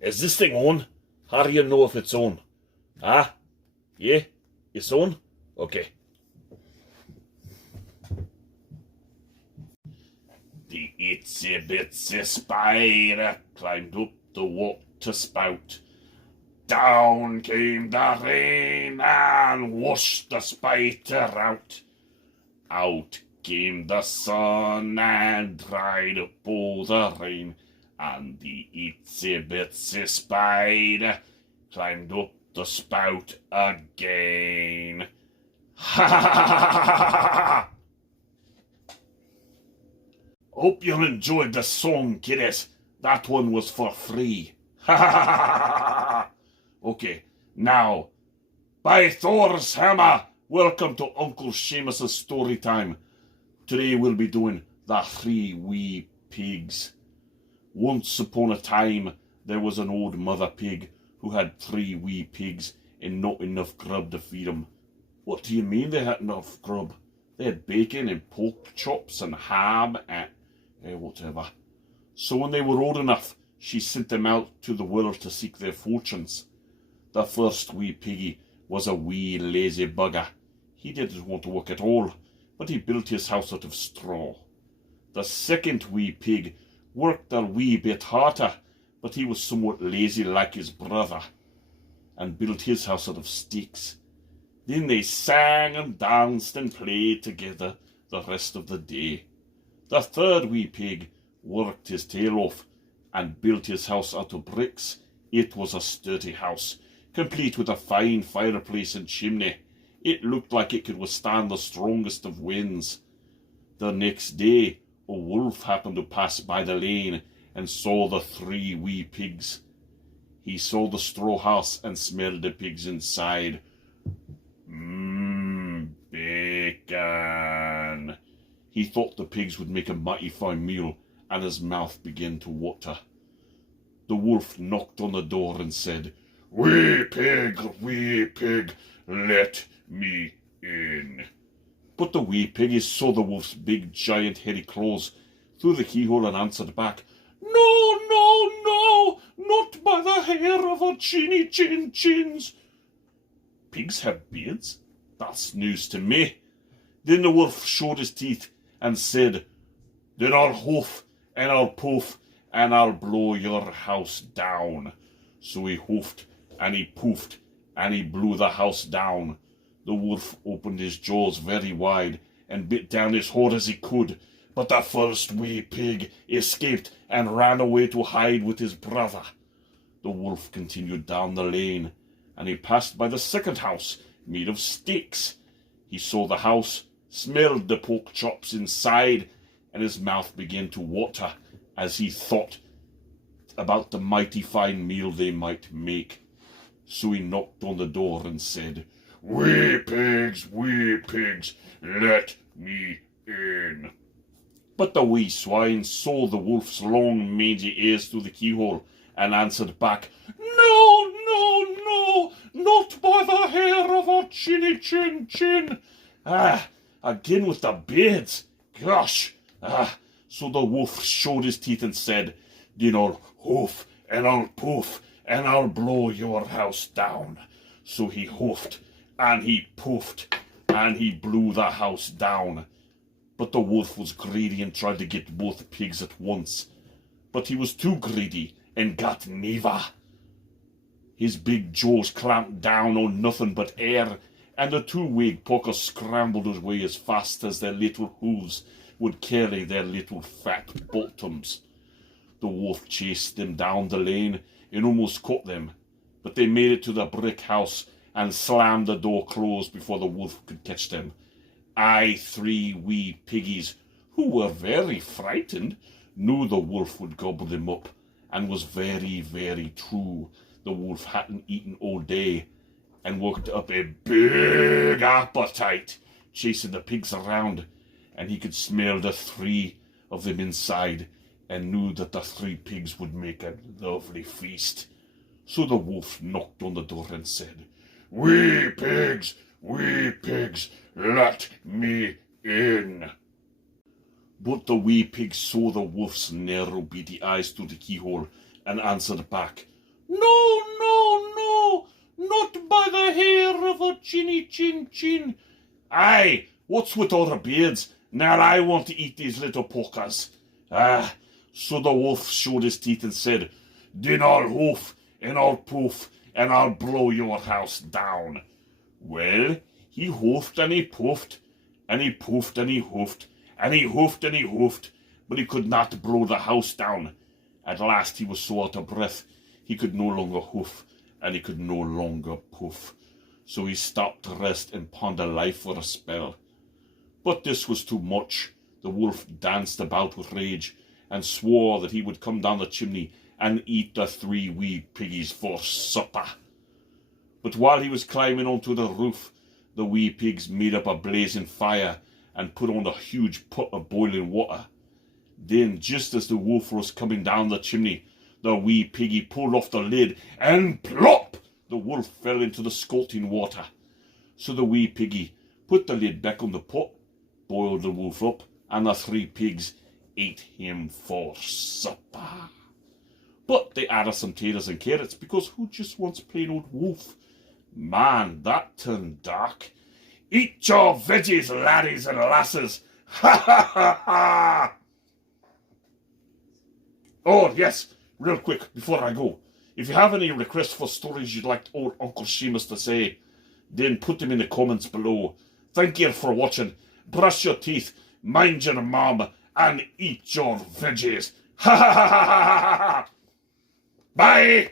Is this thing on? How do you know if it's on? Ah? Yeah? It's on? Okay. The itsy bitsy spider climbed up the water spout. Down came the rain and washed the spider out. Out came the sun and dried up all the rain. And the itsy bitsy spider climbed up the spout again. Ha ha ha ha ha! Hope you enjoyed the song, kiddies. That one was for free. Ha ha ha ha! Okay, now, by Thor's hammer, welcome to Uncle Shaymas' story time. Today we'll be doing the 3 Wee Pigs. Once upon a time, there was an old mother pig who had 3 wee pigs and not enough grub to feed them. What do you mean they had enough grub? They had bacon and pork chops and ham and whatever. So when they were old enough, she sent them out to the world to seek their fortunes. The first wee piggy was a wee lazy bugger. He didn't want to work at all, but he built his house out of straw. The second wee pig worked a wee bit harder, but he was somewhat lazy like his brother, and built his house out of sticks. Then they sang and danced and played together the rest of the day. The third wee pig worked his tail off and built his house out of bricks. It was a sturdy house, complete with a fine fireplace and chimney. It looked like it could withstand the strongest of winds. The next day, a wolf happened to pass by the lane and saw the 3 wee pigs. He saw the straw house and smelled the pigs inside. Bacon. He thought the pigs would make a mighty fine meal, and his mouth began to water. The wolf knocked on the door and said, wee pig, let me in." But the wee piggies saw the wolf's big, giant, hairy claws through the keyhole and answered back, "No, no, no, not by the hair of our chinny chin chins." Pigs have beards? That's news to me. Then the wolf showed his teeth and said, "Then I'll hoof and I'll poof and I'll blow your house down." So he hoofed and he poofed and he blew the house down. The wolf opened his jaws very wide and bit down as hard as he could, but the first wee pig escaped and ran away to hide with his brother. The wolf continued down the lane, and he passed by the second house, made of sticks. He saw the house, smelled the pork chops inside, and his mouth began to water as he thought about the mighty fine meal they might make. So he knocked on the door and said, wee pigs, let me in." But the wee swine saw the wolf's long mangy ears through the keyhole and answered back, "No, no, no, not by the hair of our chinny chin chin." Again with the beards. Gosh. So the wolf showed his teeth and said, "Then I'll hoof and I'll poof and I'll blow your house down." So he hoofed and he poofed and he blew the house down. But the wolf was greedy and tried to get both pigs at once. But he was too greedy and got neither. His big jaws clamped down on nothing but air, and the 2 wig puckers scrambled away as fast as their little hooves would carry their little fat bottoms. The wolf chased them down the lane and almost caught them, but they made it to the brick house and slammed the door closed before the wolf could catch them. 3 wee piggies, who were very frightened, knew the wolf would gobble them up, and was very, very true. The wolf hadn't eaten all day, and worked up a big appetite, chasing the pigs around, and he could smell the 3 of them inside, and knew that the 3 pigs would make a lovely feast. So the wolf knocked on the door and said, wee pigs, let me in." But the wee pig saw the wolf's narrow beady eyes through the keyhole and answered back, No, no, no, not by the hair of a chinny chin chin. Aye, what's with all the beards? Now I want to eat these little pokers. So the wolf showed his teeth and said, then I'll hoof, and I'll poof, and I'll blow your house down. Well, he hoofed and he poofed, and he poofed and he hoofed, and he hoofed and he hoofed, but he could not blow the house down. At last he was so out of breath, he could no longer hoof, and he could no longer poof. So he stopped to rest and ponder life for a spell. But this was too much. The wolf danced about with rage, and swore that he would come down the chimney and eat the 3 wee piggies for supper. But while he was climbing onto the roof, the wee pigs made up a blazing fire and put on a huge pot of boiling water. Then, just as the wolf was coming down the chimney, the wee piggy pulled off the lid, and plop! The wolf fell into the scalding water. So the wee piggy put the lid back on the pot, boiled the wolf up, and the 3 pigs ate him for supper. But they added some taters and carrots, because who just wants plain old wolf? Man, that turned dark. Eat your veggies, laddies and lasses. Ha ha ha ha! Oh, yes, real quick, before I go. If you have any requests for stories you'd like old Uncle Shaymas to say, then put them in the comments below. Thank you for watching. Brush your teeth, mind your mom, and eat your veggies. Ha ha ha ha ha ha ha! Bye!